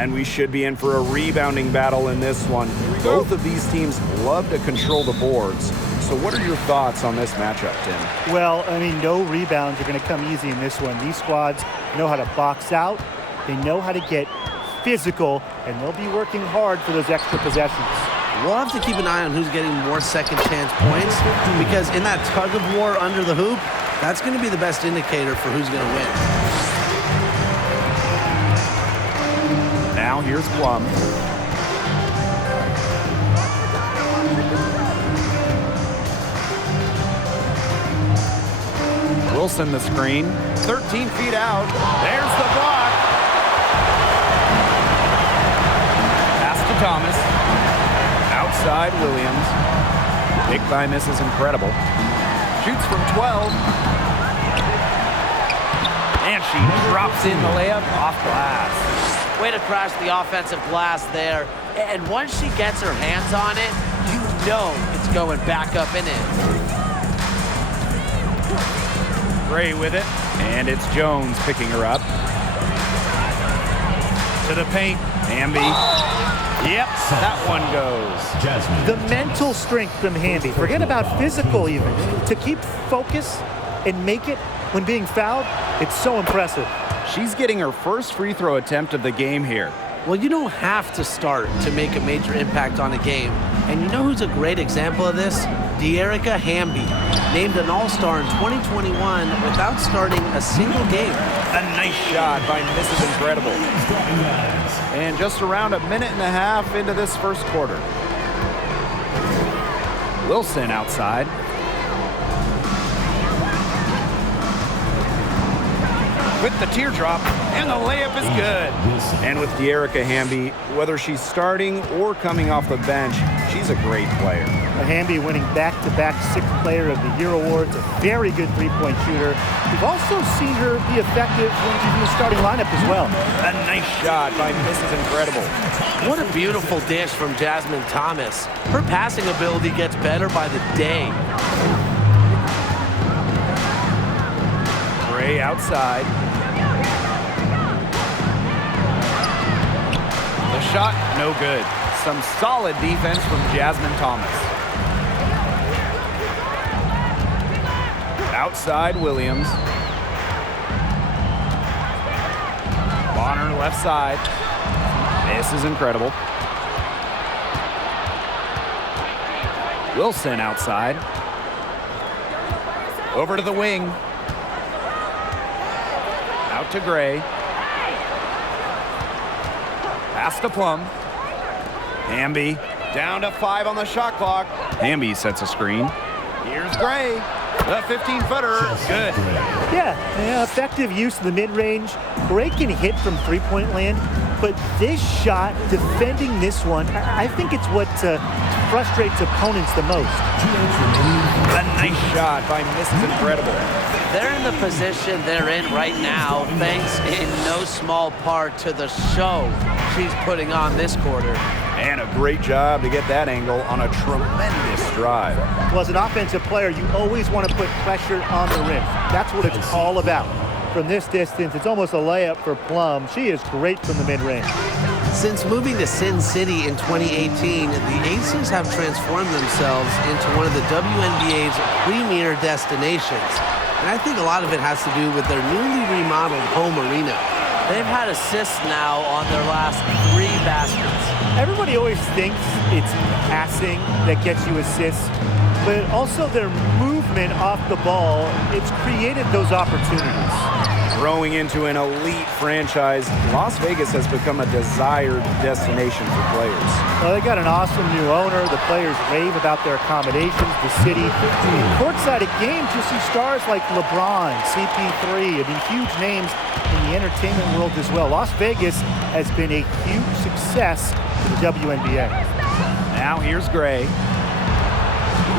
And we should be in for a rebounding battle in this one. Both of these teams love to control the boards. So what are your thoughts on this matchup, Tim? Well, I mean, no rebounds are going to come easy in this one. These squads know how to box out. They know how to get physical, and they'll be working hard for those extra possessions. We'll have to keep an eye on who's getting more second chance points, because in that tug of war under the hoop, that's going to be the best indicator for who's going to win. Now here's Plum. Wilson the screen, 13 feet out. There's the block. Pass to Thomas. Outside Williams. Big thigh miss is incredible. Shoots from 12. And she drops in the layup off glass. Way to crash the offensive glass there. And once she gets her hands on it, you know it's going back up and in. Gray with it, and it's Jones picking her up. To the paint, Hamby. Yep, that one goes. The mental strength from Hamby, forget about physical even, to keep focus and make it when being fouled, it's so impressive. She's getting her first free throw attempt of the game here. Well, you don't have to start to make a major impact on a game. And you know who's a great example of this? De'Erica Hamby, named an All-Star in 2021 without starting a single game. A nice shot by Mrs. Incredible. And just around a minute and a half into this first quarter. Wilson outside. With the teardrop, and the layup is good. And with De'Erica Hamby, whether she's starting or coming off the bench, she's a great player. Hamby winning back-to-back Sixth Player of the Year awards, a very good three-point shooter. We've also seen her be effective when she's in the starting lineup as well. A nice shot by Mrs. Incredible. What a beautiful dish from Jasmine Thomas. Her passing ability gets better by the day. Gray outside. The shot, no good. Some solid defense from Jasmine Thomas. Outside Williams. Bonner left side. This is incredible. Wilson outside. Over to the wing. Out to Gray. Pass to Plum. Hamby down to 5 on the shot clock. Hamby sets a screen. Here's Gray. The 15-footer. Good. Yeah, effective use of the mid-range. Gray can hit from three-point land, but this shot, defending this one, I think it's what frustrates opponents the most. A nice shot by Mrs. Incredible. They're in the position they're in right now, thanks in no small part to the show she's putting on this quarter. And a great job to get that angle on a tremendous drive. Well, as an offensive player, you always want to put pressure on the rim. That's what it's all about. From this distance, it's almost a layup for Plum. She is great from the mid-range. Since moving to Sin City in 2018, the Aces have transformed themselves into one of the WNBA's premier destinations. And I think a lot of it has to do with their newly remodeled home arena. They've had assists now on their last 3 baskets. Everybody always thinks it's passing that gets you assists, but also their movement off the ball, it's created those opportunities. Growing into an elite franchise, Las Vegas has become a desired destination for players. Well, they got an awesome new owner. The players rave about their accommodations, the city. Courtside at games, you see stars like LeBron, CP3, I mean, huge names in the entertainment world as well. Las Vegas has been a huge success for the WNBA. Now here's Gray.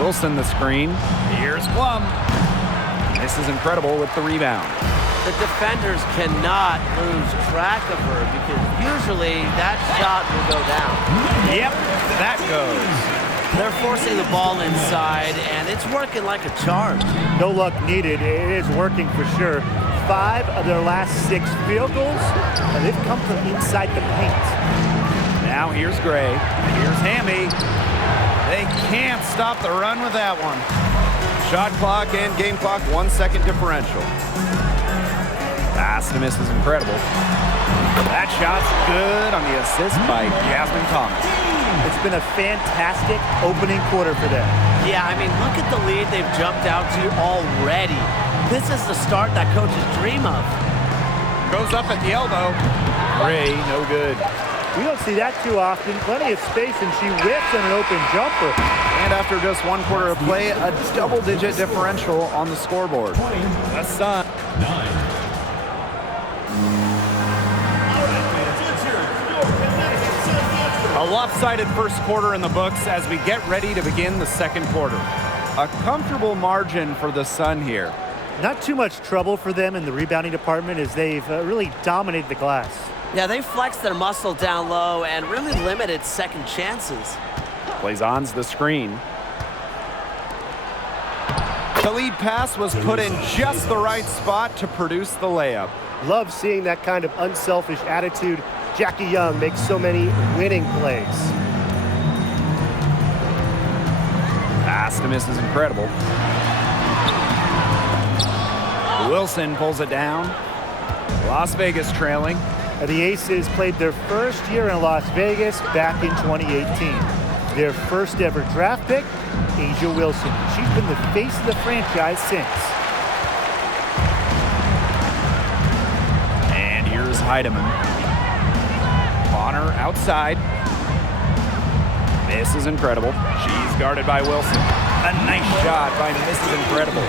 Wilson the screen. Here's Plum. This is Incredible with the rebound. The defenders cannot lose track of her because usually that shot will go down. Yep, that goes. They're forcing the ball inside, and it's working like a charm. No luck needed. It is working for sure. 5 of their last 6 field goals, and they've come from inside the paint. Now here's Gray. Here's Hamby. They can't stop the run with that one. Shot clock and game clock, 1 second differential. Pass to miss is incredible. That shot's good on the assist by Jasmine Thomas. It's been a fantastic opening quarter for them. Yeah, I mean, look at the lead they've jumped out to already. This is the start that coaches dream of. Goes up at the elbow. Gray, no good. We don't see that too often. Plenty of space, and she whips on an open jumper. And after just 1 quarter of play, a double-digit differential on the scoreboard. The Sun. A lopsided first quarter in the books as we get ready to begin the second quarter. A comfortable margin for the Sun here. Not too much trouble for them in the rebounding department as they've really dominated the glass. Yeah, they flexed their muscle down low and really limited second chances. Plays on's the screen. The lead pass was put in just the right spot to produce the layup. Love seeing that kind of unselfish attitude. Jackie Young makes so many winning plays. Pass to miss is incredible. Wilson pulls it down. Las Vegas trailing. The Aces played their first year in Las Vegas back in 2018. Their first ever draft pick, A'ja Wilson. She's been the face of the franchise since. And here's Heidemann. Bonner outside. This is incredible. She's guarded by Wilson. A nice shot by Mrs. Incredible.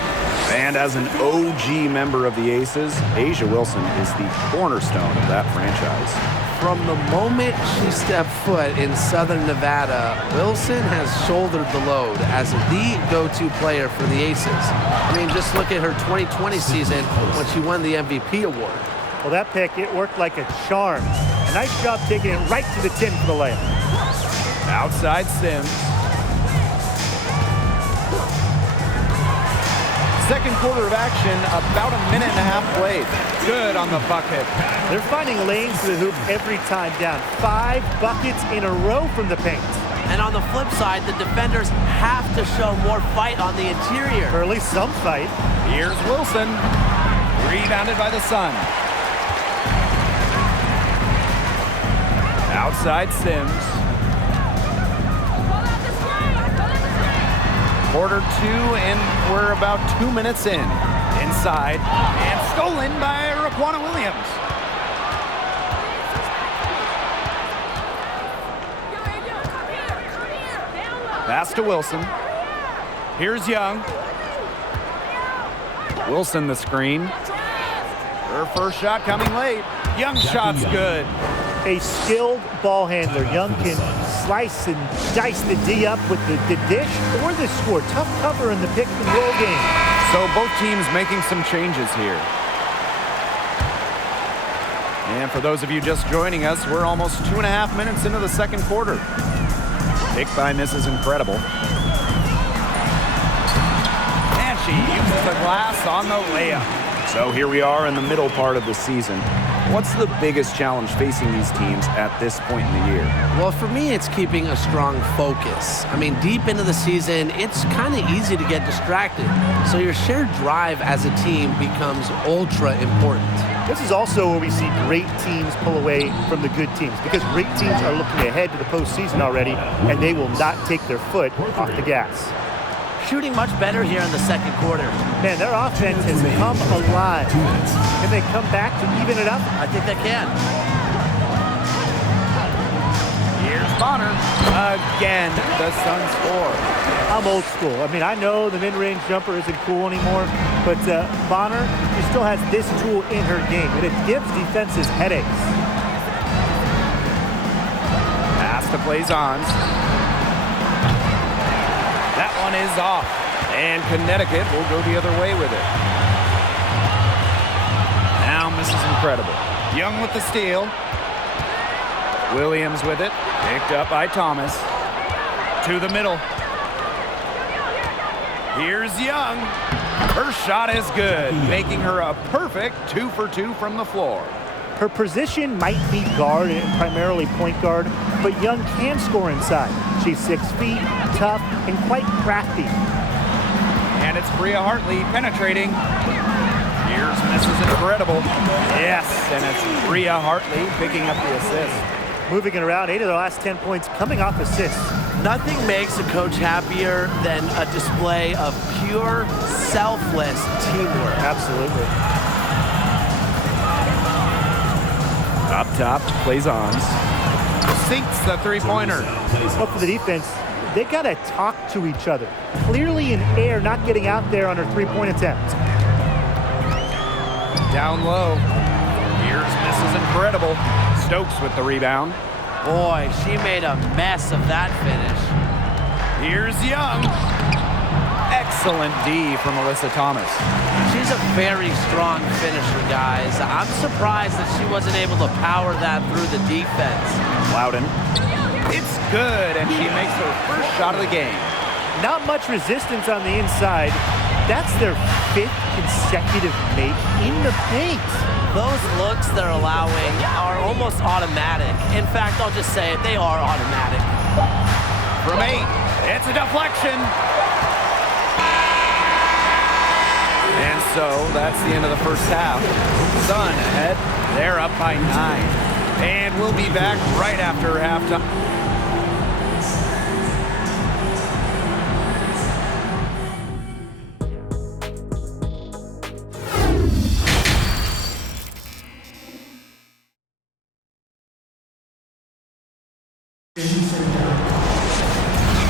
And as an OG member of the Aces, A'ja Wilson is the cornerstone of that franchise. From the moment she stepped foot in Southern Nevada, Wilson has shouldered the load as the go-to player for the Aces. I mean, just look at her 2020 season when she won the MVP award. Well, that pick, it worked like a charm. A nice job taking it right to the tin for the layup. Outside Sims. Second quarter of action, about a minute and a half played. Good on the bucket. They're finding lanes to the hoop every time down. 5 buckets in a row from the paint. And on the flip side, the defenders have to show more fight on the interior. Or at least some fight. Here's Wilson. Rebounded by the Sun. Outside Sims. Quarter 2, and we're about 2 minutes in. Inside, and stolen by Raquana Williams. Pass to Wilson. Here's Young. Wilson the screen. Her first shot coming late. Young shot's good. A skilled ball handler. Young can slice and dice the D up with the dish or the score. Tough cover in the pick and roll game. So both teams making some changes here. And for those of you just joining us, we're almost 2.5 minutes into the second quarter. Pick by Mrs. Incredible. And she uses the glass on the layup. So here we are in the middle part of the season. What's the biggest challenge facing these teams at this point in the year? Well, for me, it's keeping a strong focus. I mean, deep into the season, it's kind of easy to get distracted. So your shared drive as a team becomes ultra important. This is also where we see great teams pull away from the good teams because great teams are looking ahead to the postseason already, and they will not take their foot off the gas. Shooting much better here in the second quarter. Man, their offense has come alive. Can they come back to even it up? I think they can. Here's Bonner. Again, the Suns score. I'm old school. I mean, I know the mid-range jumper isn't cool anymore, but Bonner, she still has this tool in her game, and it gives defenses headaches. Pass to Plaisance. That one is off, and Connecticut will go the other way with it. Now Mrs. Incredible. Young with the steal. Williams with it. Picked up by Thomas. To the middle. Here's Young. Her shot is good, making her a perfect 2 for 2 from the floor. Her position might be guard and primarily point guard, but Young can score inside. She's 6 feet, tough, and quite crafty. And it's Bria Hartley penetrating. Here's Mrs. Incredible. Yes, and it's Bria Hartley picking up the assist. Moving it around, 8 of their last 10 points coming off assists. Nothing makes a coach happier than a display of pure, selfless teamwork. Absolutely. Up top, plays on. Sinks the three-pointer. But for the defense, they got to talk to each other. Clearly in air, not getting out there on her three-point attempt. Down low. Here's Mrs. Incredible. Stokes with the rebound. Boy, she made a mess of that finish. Here's Young. Excellent D from Alyssa Thomas. She's a very strong finisher, guys. I'm surprised that she wasn't able to power that through the defense. Loudon. It's good, and she makes her first shot of the game. Not much resistance on the inside. That's their 5th consecutive make in the paint. Those looks they're allowing are almost automatic. In fact, I'll just say it, they are automatic. From 8, it's a deflection. And so that's the end of the first half. Sun ahead. They're up by 9. And we'll be back right after halftime.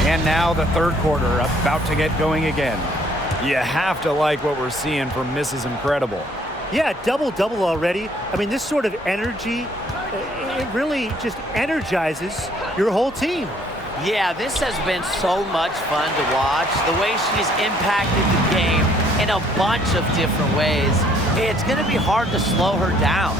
And now the third quarter about to get going again. You have to like what we're seeing from Mrs. Incredible. Yeah, double-double already. I mean, this sort of energy, it really just energizes your whole team. Yeah, this has been so much fun to watch. The way she's impacted the game in a bunch of different ways. It's going to be hard to slow her down.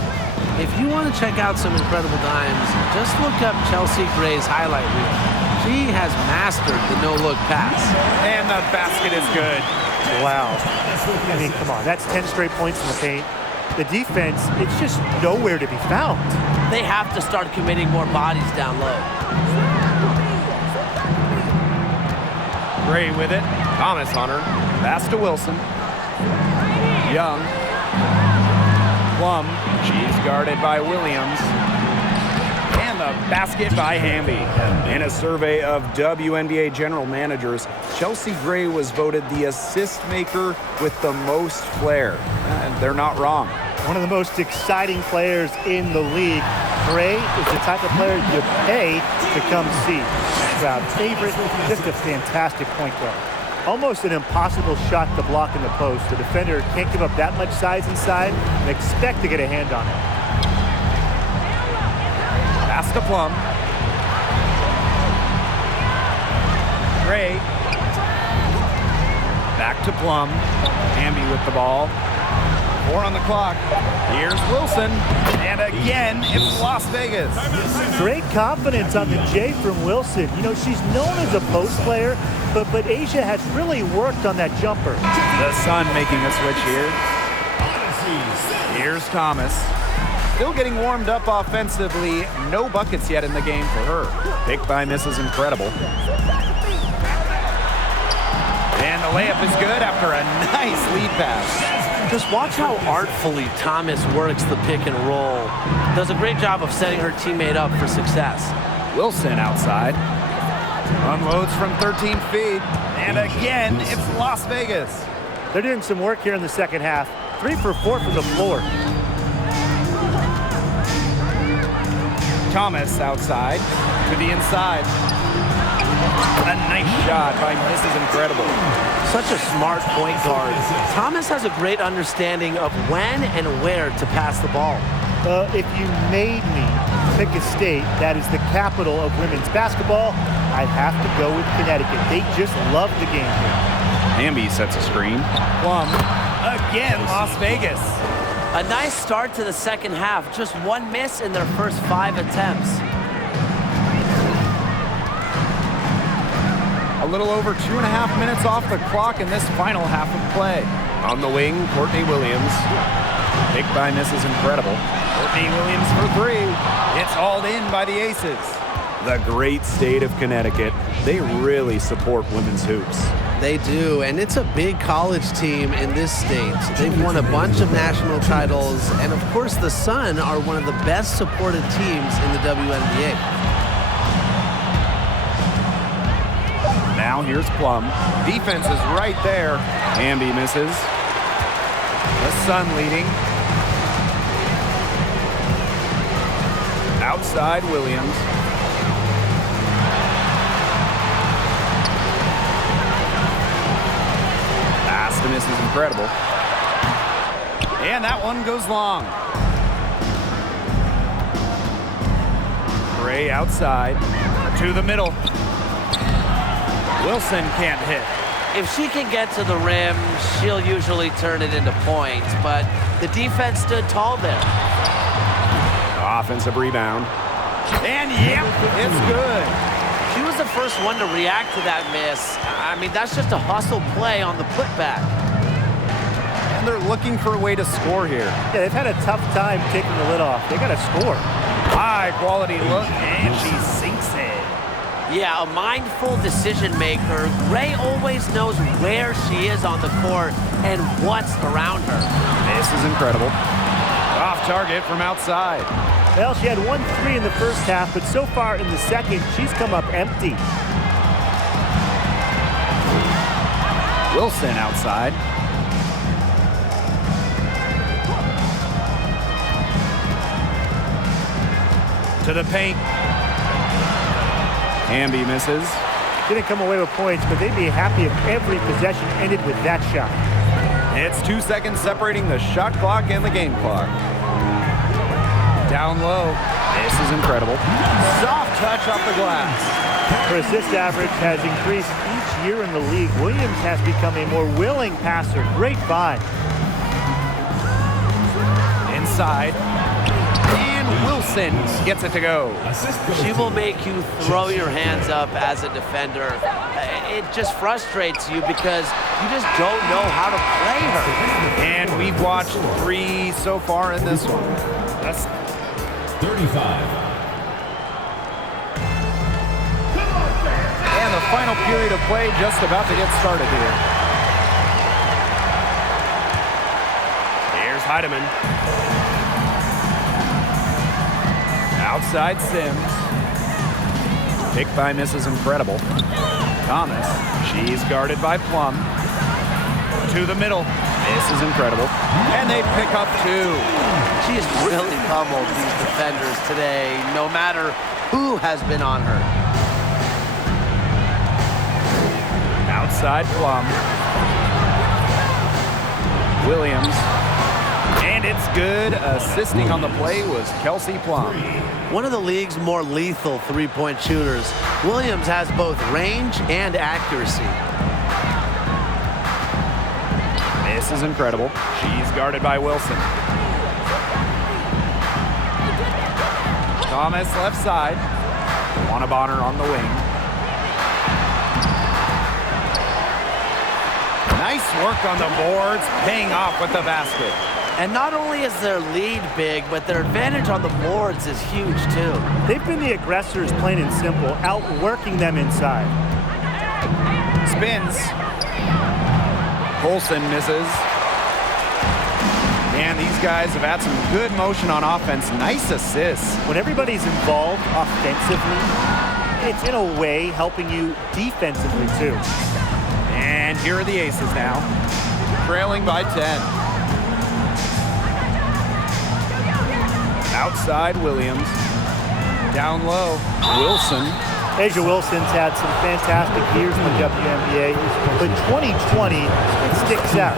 If you want to check out some incredible dimes, just look up Chelsea Gray's highlight reel. She has mastered the no-look pass. And the basket is good. Wow. I mean, come on. That's 10 straight points in the paint. The defense, it's just nowhere to be found. They have to start committing more bodies down low. Gray with it. Thomas on her. Pass to Wilson. Young. Plum. She's guarded by Williams. And the basket by Hamby. In a survey of WNBA general managers, Chelsea Gray was voted the assist maker with the most flair. And they're not wrong. One of the most exciting players in the league. Gray is the type of player you pay to come see. Crowd favorite, just a fantastic point guard. Almost an impossible shot to block in the post. The defender can't give up that much size inside and expect to get a hand on it. Pass to Plum. Gray. Back to Plum. Hamby with the ball. 4 on the clock. Here's Wilson. And again, it's Las Vegas. Great confidence on the J from Wilson. You know, she's known as a post player, but Asia has really worked on that jumper. The Sun making a switch here. Here's Thomas. Still getting warmed up offensively. No buckets yet in the game for her. Picked by Mrs. Incredible. And the layup is good after a nice lead pass. Just watch how artfully Thomas works the pick and roll. Does a great job of setting her teammate up for success. Wilson outside. Unloads from 13 feet. And again, it's Las Vegas. They're doing some work here in the second half. 3 for 4 from the floor. Thomas outside to the inside. A nice shot by Mrs. Incredible. Such a smart point guard. Thomas has a great understanding of when and where to pass the ball. If you made me pick a state that is the capital of women's basketball, I'd have to go with Connecticut. They just love the game here. Hamby sets a screen. Plum. Again, Las Vegas. A nice start to the second half. Just one miss in their first 5 attempts. little over 2.5 minutes off the clock in this final half of play. On the wing, Courtney Williams. Big by misses incredible. Courtney Williams for three. It's hauled in by the Aces. The great state of Connecticut. They really support women's hoops. They do, and it's a big college team in this state. They've won a bunch of national titles, and of course the Sun are one of the best supported teams in the WNBA. Now here's Plum. Defense is right there. Hamby misses. The Sun leading. Outside Williams. Pass to miss is incredible. And that one goes long. Gray outside. To the middle. Wilson can't hit. If she can get to the rim, she'll usually turn it into points, but the defense stood tall there. Offensive rebound. And yep, it's good. She was the first one to react to that miss. I mean, that's just a hustle play on the putback. And they're looking for a way to score here. Yeah, they've had a tough time taking the lid off. They got to score. High quality look, and she sinks it. Yeah, a mindful decision maker. Ray always knows where she is on the court and what's around her. This is incredible. Off target from outside. Well, she had 1-3 in the first half, but so far in the second, she's come up empty. Wilson outside. To the paint. Hamby misses. Didn't come away with points, but they'd be happy if every possession ended with that shot. It's 2 seconds separating the shot clock and the game clock. Down low. This is incredible. Soft touch off the glass. Her assist average has increased each year in the league. Williams has become a more willing passer. Great find. Inside. And Wilson gets it to go. She will make you throw your hands up as a defender. It just frustrates you because you just don't know how to play her. And we've watched 3 so far in this one. That's 35. And the final period of play just about to get started here. Here's Heidemann. Outside Sims. Pick by misses incredible. Thomas. She's guarded by Plum. To the middle. This is incredible. And they pick up 2. She's really pummeled these defenders today, no matter who has been on her. Outside Plum. Williams. And it's good. Assisting on the play was Kelsey Plum. One of the league's more lethal three-point shooters, Williams has both range and accuracy. This is incredible. She's guarded by Wilson. Thomas left side. Bonner on the wing. Nice work on the boards, paying off with the basket. And not only is their lead big, but their advantage on the boards is huge too. They've been the aggressors, plain and simple, outworking them inside. Spins. Colson misses. And these guys have had some good motion on offense. Nice assists. When everybody's involved offensively, it's in a way helping you defensively too. And here are the Aces now, trailing by 10. Outside Williams. Down low, Wilson. Asia Wilson's had some fantastic years in the WNBA, but 2020, it sticks out.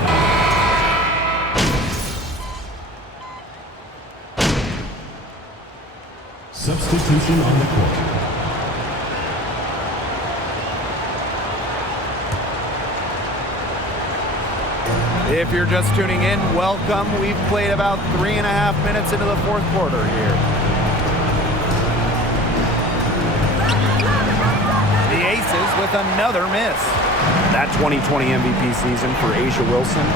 Substitution on the court. If you're just tuning in, welcome. We've played about 3.5 minutes into the fourth quarter here. The Aces with another miss. That 2020 MVP season for A'ja Wilson,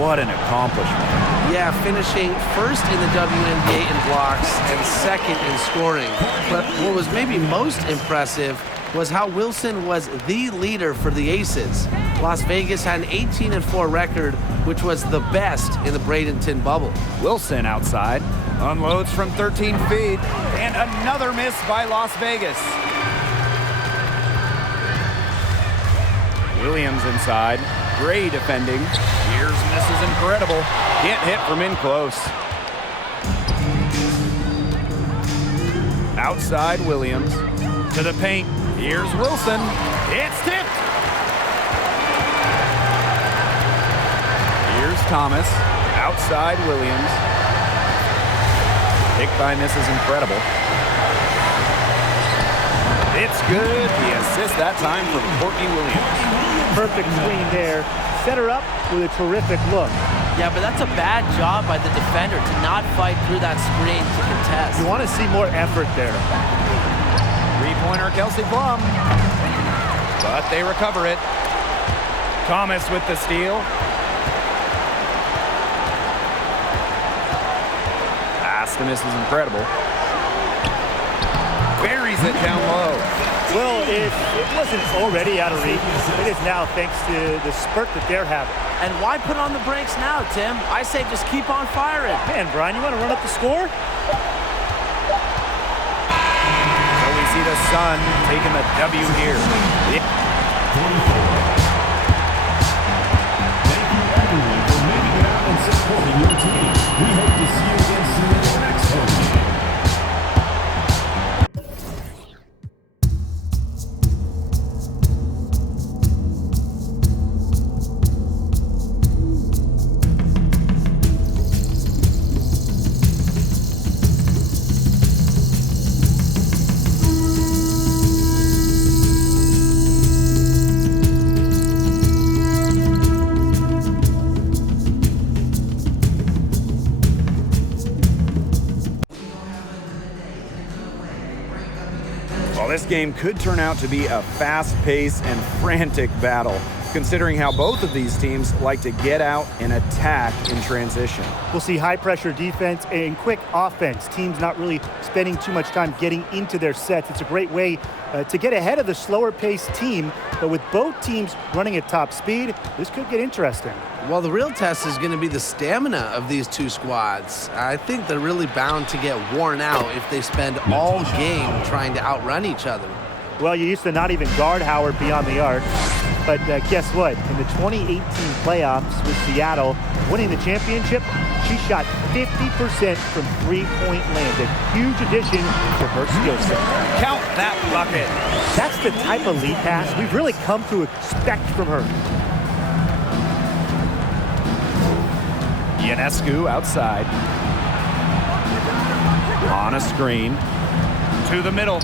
what an accomplishment. Yeah, finishing first in the WNBA in blocks and second in scoring. But what was maybe most impressive was how Wilson was the leader for the Aces. Las Vegas had an 18-4 record, which was the best in the Bradenton bubble. Wilson outside, unloads from 13 feet, and another miss by Las Vegas. Williams inside, Gray defending. Here's misses incredible. Can't hit from in close. Outside Williams, to the paint. Here's Wilson. It's tipped. Here's Thomas. Outside Williams. Pick by misses incredible. It's good. The assist that time from Courtney Williams. Perfect screen there. Set her up with a terrific look. Yeah, but that's a bad job by the defender to not fight through that screen to contest. You want to see more effort there. Three-pointer Kelsey Plum. But they recover it. Thomas with the steal. Pass to miss is incredible. Buries it down low. Well, it wasn't already out of reach. It is now thanks to the spurt that they're having. And why put on the brakes now, Tim? I say just keep on firing. Man, Brian, you want to run up the score? So we see the Sun taking the W here. Thank you everyone for making it out and supporting your team. We hope to see you again soon in the next home game. Well, this game could turn out to be a fast-paced and frantic battle, considering how both of these teams like to get out and attack in transition. We'll see high-pressure defense and quick offense. Teams not really spending too much time getting into their sets. It's a great way to get ahead of the slower-paced team, but with both teams running at top speed, this could get interesting. Well, the real test is going to be the stamina of these two squads. I think they're really bound to get worn out if they spend all game trying to outrun each other. Well, you used to not even guard Howard beyond the arc. But guess what? In the 2018 playoffs with Seattle, winning the championship, she shot 50% from three-point land. A huge addition to her skill set. Count that bucket. That's the type of lead pass we've really come to expect from her. Ionescu outside. On a screen. To the middle.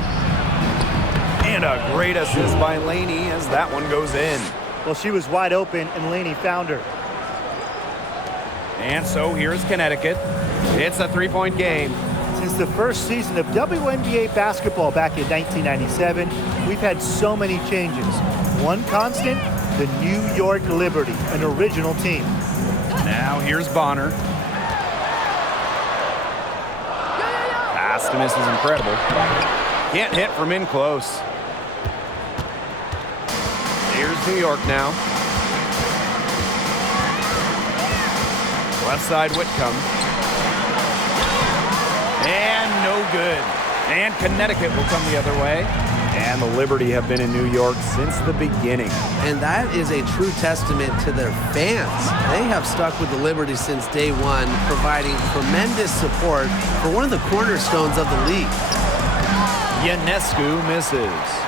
And a great assist by Laney as that one goes in. Well, she was wide open, and Laney found her. And so here's Connecticut. It's a three-point game. Since the first season of WNBA basketball back in 1997, we've had so many changes. One constant, the New York Liberty, an original team. Now here's Bonner. Pass to miss is incredible. Can't hit from in close. Here's New York now. Left side Whitcomb. And no good. And Connecticut will come the other way. And the Liberty have been in New York since the beginning. And that is a true testament to their fans. They have stuck with the Liberty since day one, providing tremendous support for one of the cornerstones of the league. Ionescu misses.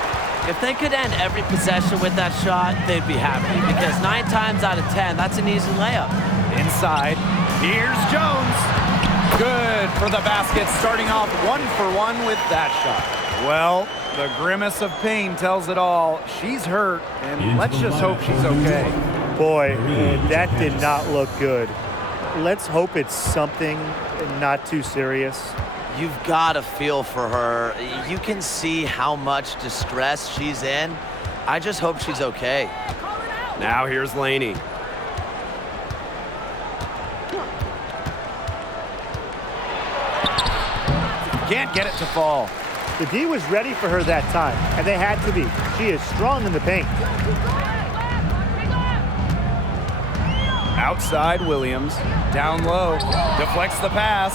If they could end every possession with that shot, they'd be happy, because 9 times out of 10, that's an easy layup. Inside, here's Jones. Good for the basket, starting off 1-for-1 with that shot. Well, the grimace of pain tells it all. She's hurt, and let's just hope she's okay. Boy, that did not look good. Let's hope it's something not too serious. You've got to feel for her. You can see how much distress she's in. I just hope she's okay. Now here's Laney. Can't get it to fall. The D was ready for her that time, and they had to be. She is strong in the paint. Outside Williams, down low, deflects the pass.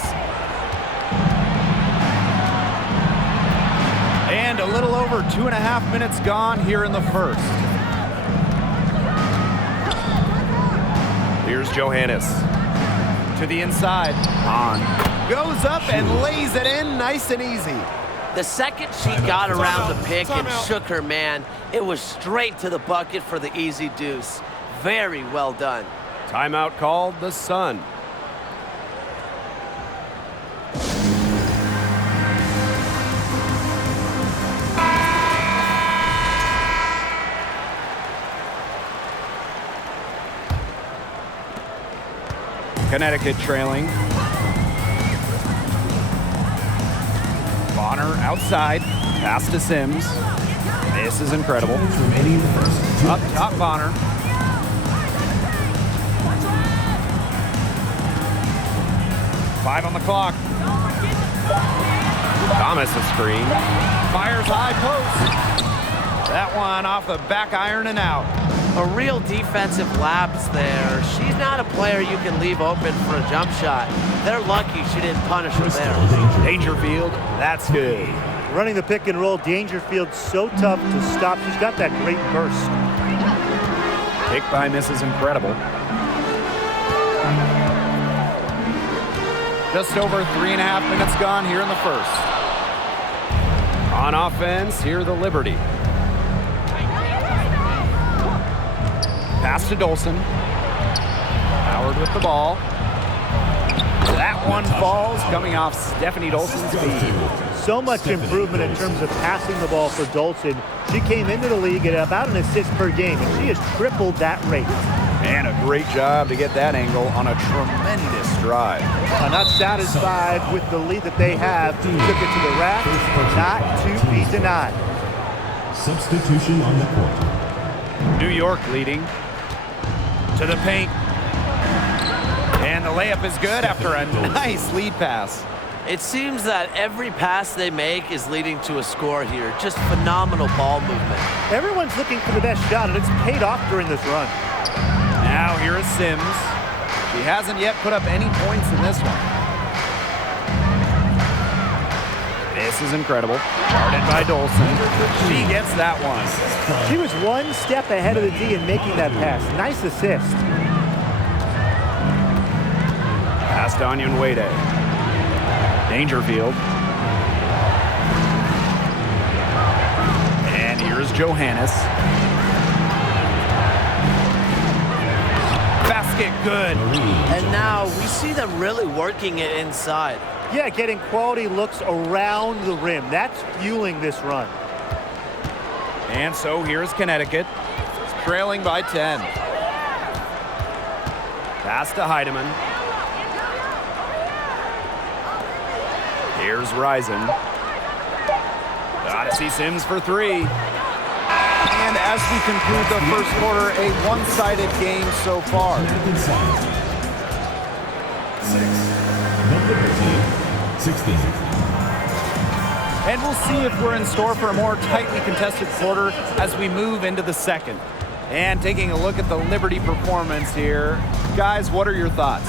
And a little over 2.5 minutes gone here in the first. Here's Johannes. To the inside, on. Goes up and lays it in nice and easy. The second she got around the pick and shook her man, it was straight to the bucket for the easy deuce. Very well done. Timeout called, the Sun. Connecticut trailing. Bonner outside, pass to Sims. This is incredible. Up top, Bonner. Five on the clock. Thomas a screen. Fires high post. That one off the back iron and out. A real defensive lapse there. She's not a player you can leave open for a jump shot. They're lucky she didn't punish her there. Dangerfield, that's good. Running the pick and roll, Dangerfield so tough to stop. She's got that great burst. Kick by Mrs. Incredible. Just over 3.5 minutes gone here in the first. On offense, here the Liberty. Pass to Dolson. Howard with the ball. That one falls, coming off Stephanie Dolson's feet. So much improvement in terms of passing the ball for Dolson. She came into the league at about an assist per game, and she has tripled that rate. And a great job to get that angle on a tremendous drive. Not satisfied with the lead that they have. Took it to the rack, not to be denied. Substitution on the court. New York leading. To the paint. And the layup is good after a nice lead pass. It seems that every pass they make is leading to a score here. Just phenomenal ball movement. Everyone's looking for the best shot, and it's paid off during this run. Now here is Sims. She hasn't yet put up any points in this one. This is incredible. Guarded by Dolson. She gets that one. She was one step ahead of the D in making that pass. Nice assist. Pass to Onion Wade. Dangerfield. And here's Johannes. Basket good. And now we see them really working it inside. Yeah, getting quality looks around the rim. That's fueling this run. And so here's Connecticut, trailing by 10. Pass to Heidemann. Here's Risen. Gotta see Sims for three. And as we conclude the first quarter, a one-sided game so far. Number 13, 16. And we'll see if we're in store for a more tightly contested quarter as we move into the second. And taking a look at the Liberty performance here, guys, what are your thoughts?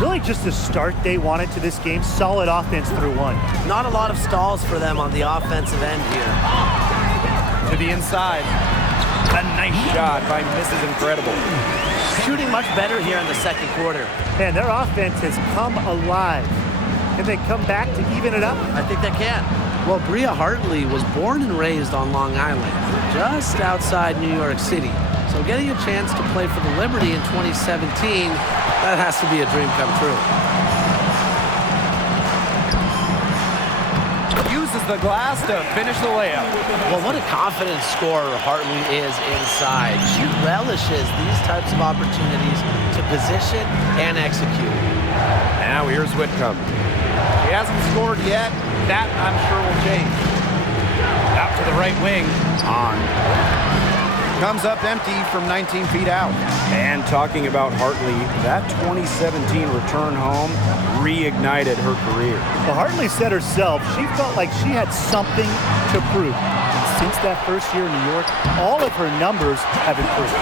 Really just the start they wanted to this game. Solid offense through one. Not a lot of stalls for them on the offensive end here. To the inside. A nice shot by Mrs. Incredible. Shooting much better here in the second quarter. Man, their offense has come alive. Can they come back to even it up? I think they can. Well, Bria Hartley was born and raised on Long Island, just outside New York City. So getting a chance to play for the Liberty in 2017, that has to be a dream come true. Uses the glass to finish the layup. Well, what a confident scorer Hartley is inside. She relishes these types of opportunities to position and execute. Now here's Whitcomb. He hasn't scored yet. That, I'm sure, will change. Out to the right wing. On. Comes up empty from 19 feet out. And talking about Hartley, that 2017 return home reignited her career. Well, Hartley said herself she felt like she had something to prove. And since that first year in New York, all of her numbers have improved.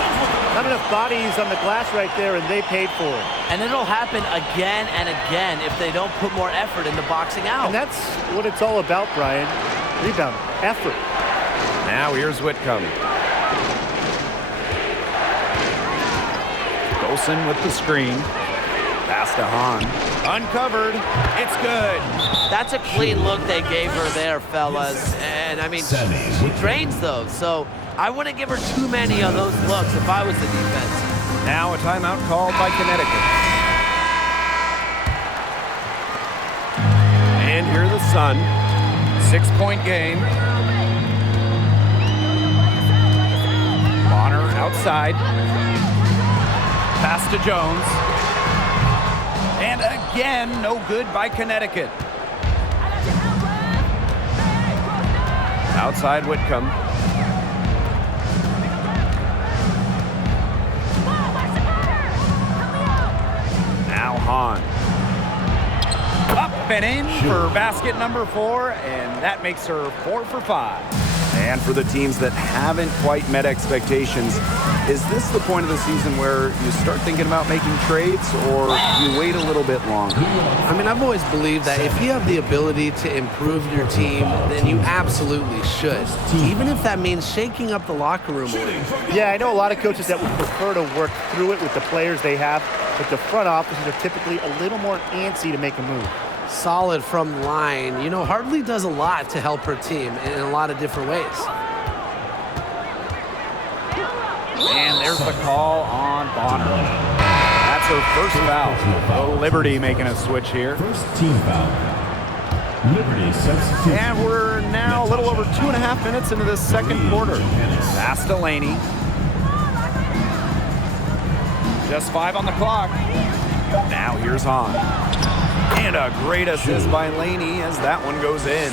Not enough bodies on the glass right there, and they paid for it. And it'll happen again and again if they don't put more effort into boxing out. And that's what it's all about, Brian. Rebound, effort. Now here's Whitcomb. Golson with the screen. Pass to Hahn. Uncovered. It's good. That's a clean look they gave her there, fellas. And, I mean, she drains those. So I wouldn't give her too many of those looks if I was the defense. Now a timeout called by Connecticut. And here the Sun. 6-point game. Bonner outside. Pass to Jones. And again, no good by Connecticut. Outside Whitcomb. Now Hahn. Up and in for basket number 4, and that makes her 4 for 5. And for the teams that haven't quite met expectations, is this the point of the season where you start thinking about making trades, or you wait a little bit longer? I mean, I've always believed that if you have the ability to improve your team, then you absolutely should, even if that means shaking up the locker room. Yeah, I know a lot of coaches that would prefer to work through it with the players they have, but the front offices are typically a little more antsy to make a move. Solid from the line. You know, Hartley does a lot to help her team in a lot of different ways. And there's the call on Bonner. That's her first foul. Oh, Liberty making a switch here. First team foul. Liberty substitute. And we're now a little over 2.5 minutes into this second quarter. Pass to Laney. Just 5 on the clock. Now here's Hahn. And a great assist by Laney as that one goes in.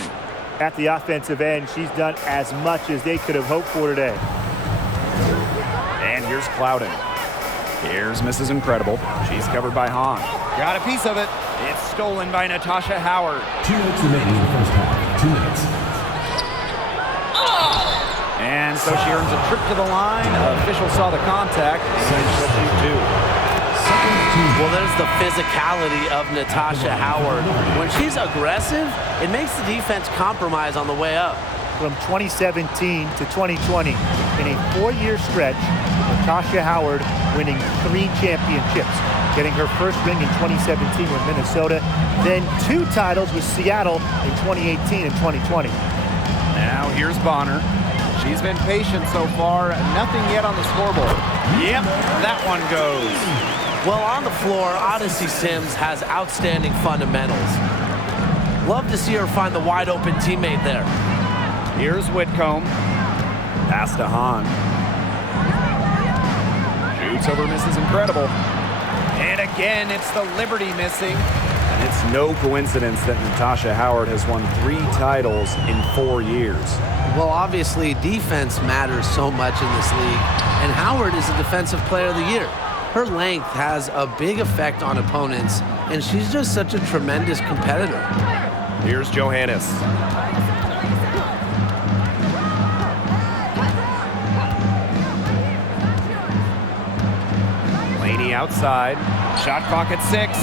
At the offensive end, she's done as much as they could have hoped for today. And here's Clouden. Here's Mrs. Incredible. She's covered by Hahn. Got a piece of it. It's stolen by Natasha Howard. 2 minutes remaining in the first half. 2 minutes. And so she earns a trip to the line. Official saw the contact, and she'll shoot 2. Well, there's the physicality of Natasha Howard. When she's aggressive, it makes the defense compromise on the way up. From 2017 to 2020, in a 4-year stretch, Natasha Howard winning 3 championships, getting her first ring in 2017 with Minnesota, then 2 titles with Seattle in 2018 and 2020. Now here's Bonner. She's been patient so far. Nothing yet on the scoreboard. Yep, that one goes. Well, on the floor, Odyssey Sims has outstanding fundamentals. Love to see her find the wide-open teammate there. Here's Whitcomb. Pass to Hahn. Shoots over Mrs. Incredible. And again, it's the Liberty missing. And it's no coincidence that Natasha Howard has won 3 titles in 4 years. Well, obviously, defense matters so much in this league, and Howard is the Defensive Player of the Year. Her length has a big effect on opponents, and she's just such a tremendous competitor. Here's Johannes. Laney outside. Shot clock at 6.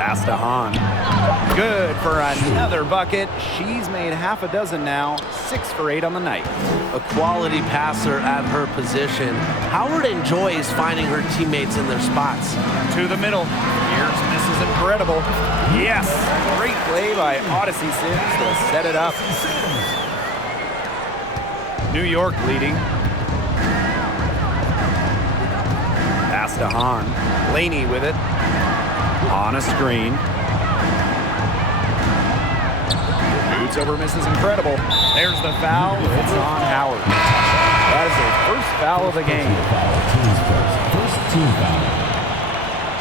Pass to Hahn. Good for another bucket. She's made half a dozen now. 6 for 8 on the night. A quality passer at her position. Howard enjoys finding her teammates in their spots. To the middle. Here's Mrs. Incredible. Yes, great play by Odyssey Sims to set it up. New York leading. Pass to Hahn. Laney with it. On a screen. Shoots over Mrs. Incredible. There's the foul. It's on Howard. That is her first foul of the game. First team foul.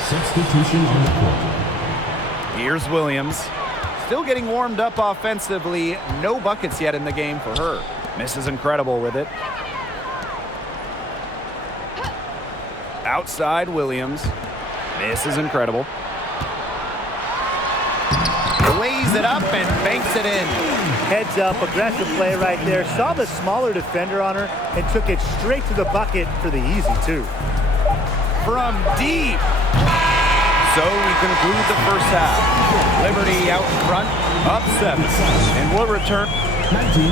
Substitution on the court. Here's Williams. Still getting warmed up offensively. No buckets yet in the game for her. Mrs. Incredible with it. Outside Williams. This is incredible. Lays it up and banks it in. Heads up, aggressive play right there. Saw the smaller defender on her and took it straight to the bucket for the easy two. From deep. So we conclude the first half. Liberty out in front, up 7. And we'll return. 19,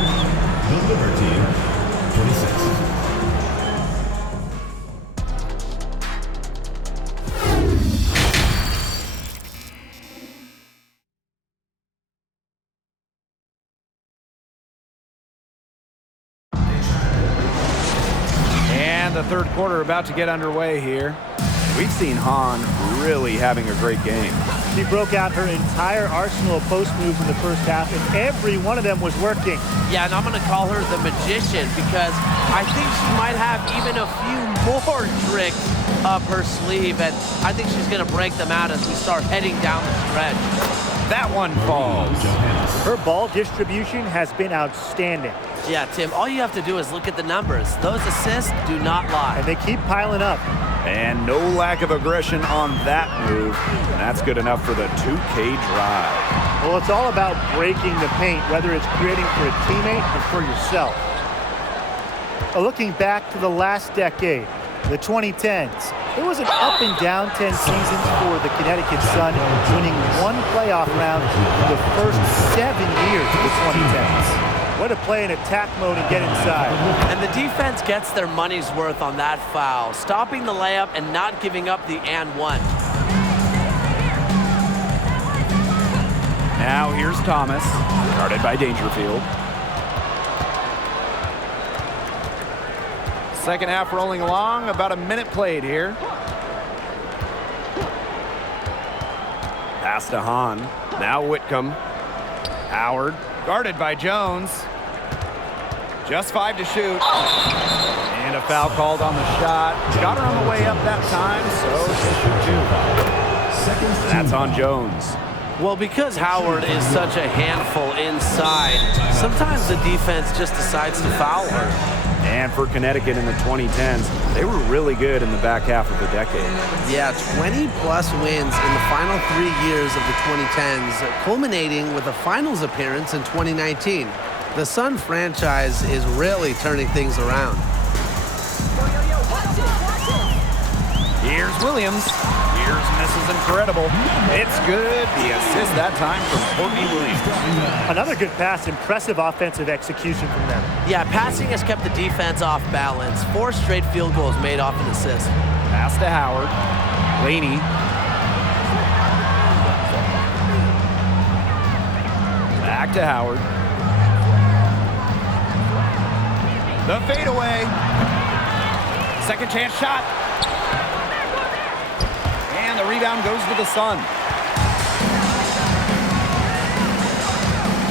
the Liberty, 26. The third quarter about to get underway here. We've seen Hahn really having a great game. She broke out her entire arsenal of post moves in the first half, and every one of them was working. Yeah, and I'm going to call her the magician because I think she might have even a few more tricks up her sleeve, and I think she's going to break them out as we start heading down the stretch. That one falls. Her ball distribution has been outstanding. Yeah, Tim, all you have to do is look at the numbers. Those assists do not lie. And they keep piling up. And no lack of aggression on that move. That's good enough for the 2K drive. Well, it's all about breaking the paint, whether it's creating for a teammate or for yourself. Looking back to the last decade, the 2010s, it was an up and down 10 seasons for the Connecticut Sun, winning one playoff round in the first 7 years of the 2010s. Way to play in attack mode and get inside. And the defense gets their money's worth on that foul, stopping the layup and not giving up the and one. Now here's Thomas, guarded by Dangerfield. Second half rolling along, about a minute played here. Pass to Hahn. Now Whitcomb. Howard, guarded by Jones. Just 5 to shoot. And a foul called on the shot. Got her on the way up that time, so she'll shoot 2. That's on Jones. Well, because Howard is such a handful inside, sometimes the defense just decides to foul her. And for Connecticut in the 2010s, they were really good in the back half of the decade. Yeah, 20-plus wins in the final 3 years of the 2010s, culminating with a finals appearance in 2019. The Sun franchise is really turning things around. Here's Williams. Here's Mrs. Incredible. It's good. The assist that time from Courtney Williams. Another good pass. Impressive offensive execution from them. Yeah, passing has kept the defense off balance. 4 straight field goals made off an assist. Pass to Howard. Laney. Back to Howard. The fadeaway. Second chance shot. And the rebound goes to the Sun.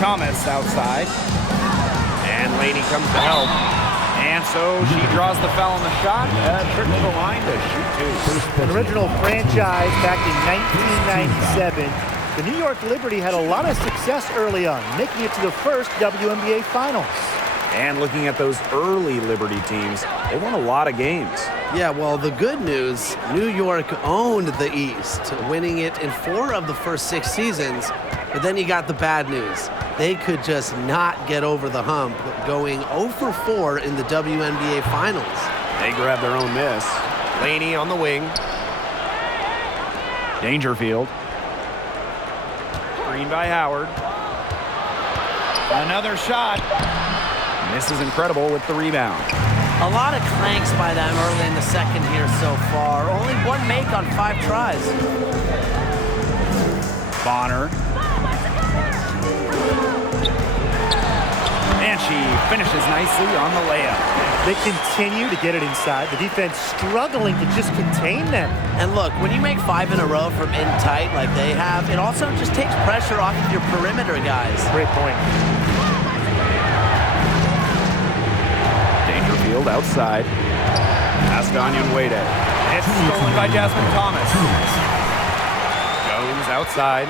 Thomas outside. And Laney comes to help. And so she draws the foul on the shot. Trip to the line to shoot 2. An original franchise back in 1997. The New York Liberty had a lot of success early on, making it to the first WNBA Finals. And looking at those early Liberty teams, they won a lot of games. Yeah, well, the good news, New York owned the East, winning it in 4 of the first 6 seasons. But then you got the bad news. They could just not get over the hump, going 0 for 4 in the WNBA Finals. They grabbed their own miss. Laney on the wing. Dangerfield. Screen by Howard. Another shot. This is Incredible with the rebound. A lot of clanks by them early in the second here so far. Only 1 make on 5 tries. Bonner. And she finishes nicely on the layup. They continue to get it inside. The defense struggling to just contain them. And look, when you make 5 in a row from in tight like they have, it also just takes pressure off of your perimeter guys. Great point. Dangerfield outside. Ascanyon waited. It's stolen by Jasmine Thomas. Jones outside.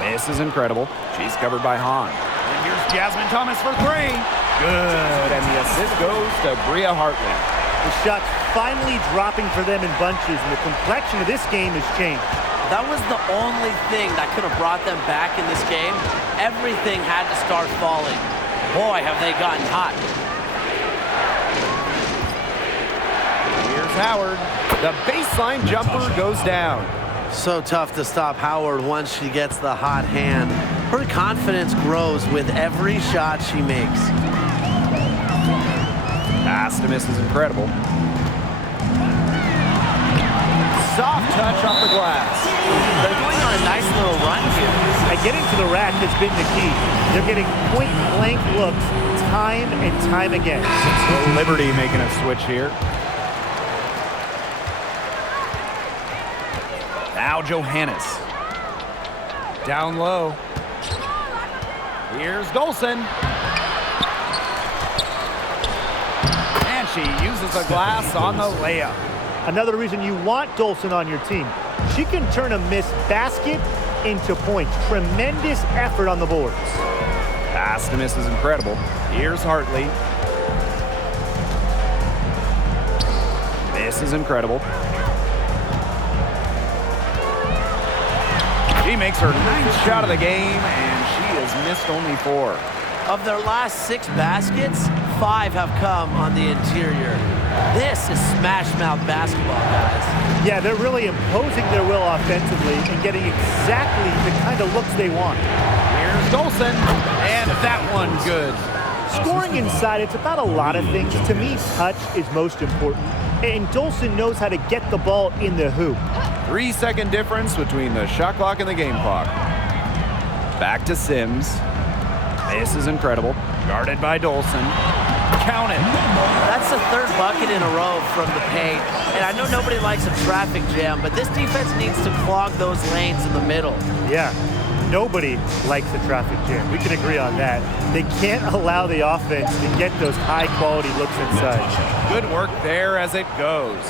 This is Incredible. She's covered by Hahn. And here's Jasmine Thomas for 3. Good. And the assist goes to Bria Hartley. The shots finally dropping for them in bunches, and the complexion of this game has changed. That was the only thing that could have brought them back in this game. Everything had to start falling. Boy, have they gotten hot. Here's Howard. The baseline jumper goes down. So tough to stop Howard once she gets the hot hand. Her confidence grows with every shot she makes. Pass to miss is incredible. Soft touch off the glass. They're going on a nice little run here. And getting to the rack has been the key. They're getting point-blank looks time and time again. So Liberty making a switch here. Now Johannes. Down low. Here's Dolson. And she uses the glass on the layup. Another reason you want Dolson on your team. She can turn a missed basket into points. Tremendous effort on the boards. Pass to miss is incredible. Here's Hartley. This is incredible. She makes her 9th shot of the game, and she has missed only 4. Of their last 6 baskets, 5 have come on the interior. This is smash-mouth basketball, guys. Yeah, they're really imposing their will offensively and getting exactly the kind of looks they want. Here's Dolson, and that one good. Scoring inside, it's about a lot of things. To me, touch is most important, and Dolson knows how to get the ball in the hoop. 3-second difference between the shot clock and the game clock. Back to Sims. This is incredible. Guarded by Dolson. Count it. That's the 3rd bucket in a row from the paint. And I know nobody likes a traffic jam, but this defense needs to clog those lanes in the middle. Yeah, nobody likes a traffic jam. We can agree on that. They can't allow the offense to get those high-quality looks inside. Good work there as it goes.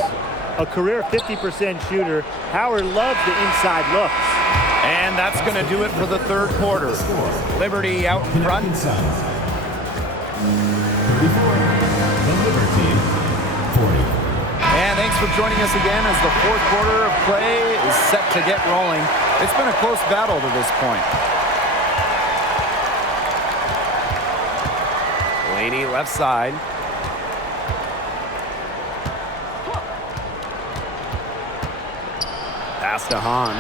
A career 50% shooter, Howard loves the inside looks. And that's going to do it for the 3rd quarter. Liberty out in front. The Liberty 40. And thanks for joining us again as the 4th quarter of play is set to get rolling. It's been a close battle to this point. Laney left side. Pass to Hahn.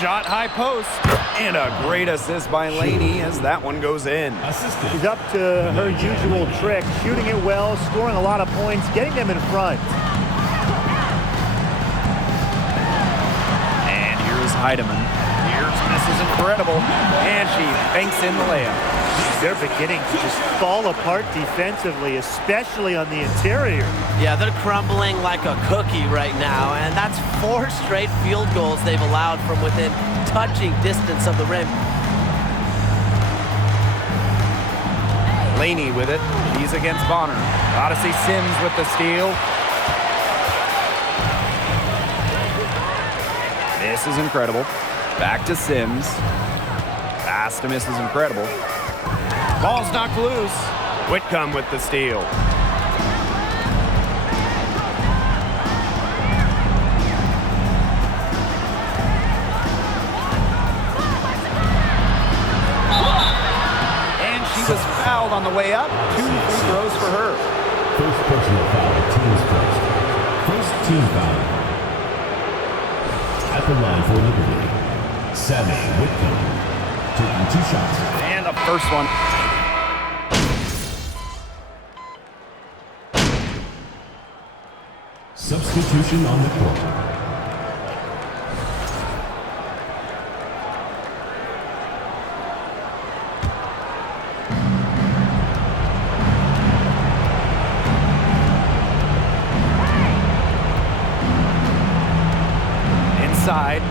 Shot high post. And a great assist by Laney as that one goes in. She's up to her usual trick, shooting it well, scoring a lot of points, getting them in front. And here's Heidemann. Here's misses incredible. And she banks in the layup. They're beginning to just fall apart defensively, especially on the interior. Yeah, they're crumbling like a cookie right now, and that's 4 straight field goals they've allowed from within touching distance of the rim. Laney with it. She's against Bonner. Odyssey Sims with the steal. This is incredible. Back to Sims. Pass to miss is incredible. Ball's knocked loose. Whitcomb with the steal. And she was fouled on the way up. 2 free throws for her. First personal foul, team's first. First team foul. At the line for Liberty, Sammy Whitcomb. Taking 2 shots. And the first one. Substitution on the court. Inside.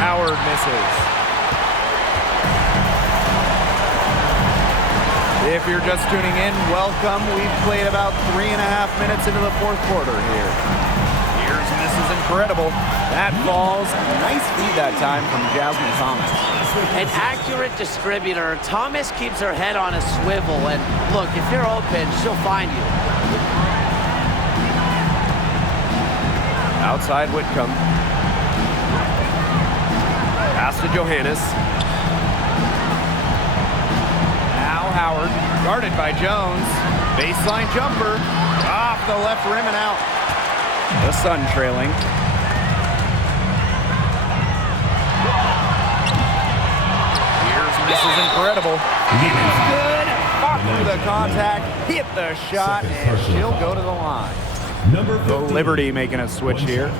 Howard misses. If you're just tuning in, welcome. We've played about 3.5 minutes into the 4th quarter here. Here's misses incredible. That falls. Nice feed that time from Jasmine Thomas. An accurate distributor. Thomas keeps her head on a swivel, and look, if you're open, she'll find you. Outside Whitcomb. Pass to Johannes. Now Howard, guarded by Jones. Baseline jumper. Off the left rim and out. The Sun trailing. Here's misses incredible. Good. Fought through the contact. Hit the shot, and she'll go to the line. The Liberty making a switch here.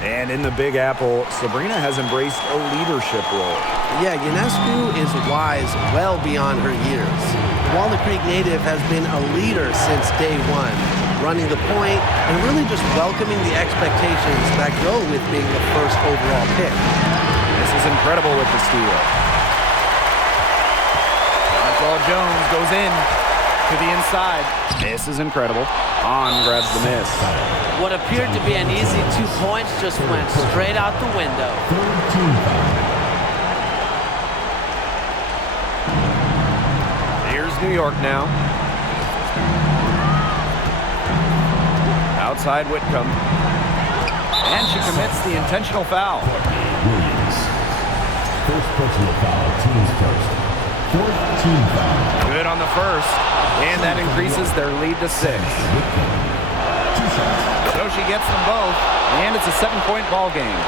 And in the Big Apple, Sabrina has embraced a leadership role. Yeah, Ionescu is wise well beyond her years. The Walnut Creek native has been a leader since day one, running the point and really just welcoming the expectations that go with being the first overall pick. This is incredible with the steal. Dontrell Jones goes in to the inside. This is incredible. On grabs the miss. What appeared to be an easy 2 points just went straight out the window. Here's New York now. Outside Whitcomb. And she commits the intentional foul. Williams. First personal foul, team's first. Fourth team foul. Good on the first. And that increases their lead to 6. So she gets them both, and it's a 7-point ball game.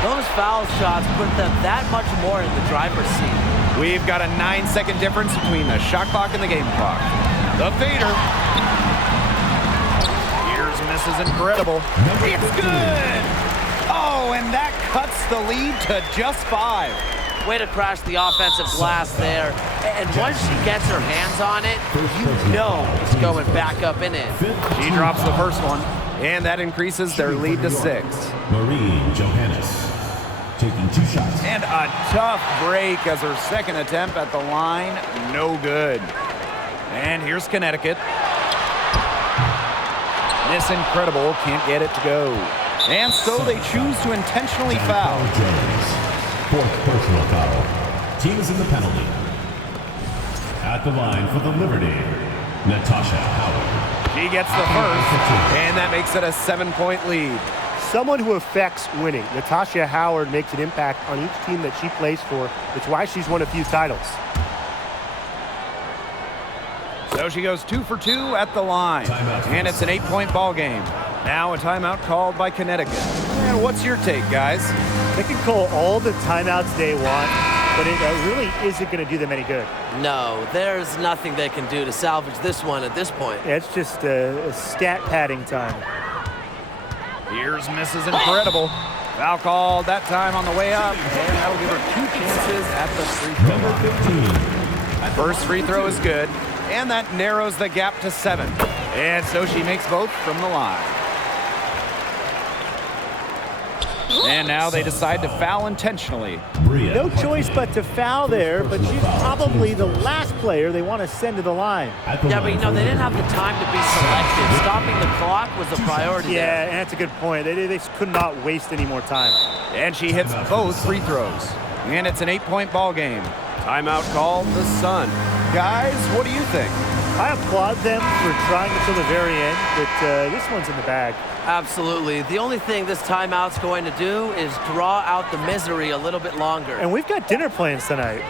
Those foul shots put them that much more in the driver's seat. We've got a 9-second difference between the shot clock and the game clock. The fader. Here's misses incredible. It's good! Oh, and that cuts the lead to just 5. Way to crash the offensive glass there. And once she gets her hands on it, you know it's going back up and in. She drops the first one, and that increases their lead to 6. Marie Johannes taking 2 shots. And a tough break as her second attempt at the line, no good. And here's Connecticut. This incredible can't get it to go. And so they choose to intentionally foul. Fourth personal foul. Team is in the penalty. At the line for the Liberty, Natasha Howard. She gets the first, and that makes it a 7-point lead. Someone who affects winning. Natasha Howard makes an impact on each team that she plays for. It's why she's won a few titles. So she goes 2 for 2 at the line, and it's an 8-point ball game. Now a timeout called by Connecticut. And what's your take, guys? They can call all the timeouts they want, but it really isn't going to do them any good. No, there's nothing they can do to salvage this one at this point. Yeah, it's just a stat padding time. Here's misses incredible. Foul called that time on the way up, and that'll give her 2 chances at the free throw line. First free throw is good, and that narrows the gap to 7. And so she makes both from the line. And now they decide to foul intentionally. No choice but to foul there, but she's probably the last player they want to send to the line. Yeah, but you know, they didn't have the time to be selective. Stopping the clock was a priority Yeah, there. and that's a good point. They could not waste any more time. And she hits both free throws. And it's an 8-point ball game. Timeout called the Sun. Guys, what do you think? I applaud them for trying until the very end, but this one's in the bag. Absolutely. The only thing this timeout's going to do is draw out the misery a little bit longer. And we've got dinner plans tonight.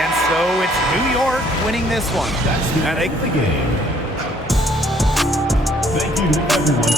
And so it's New York winning this one. That's the end of the game. Thank you to everyone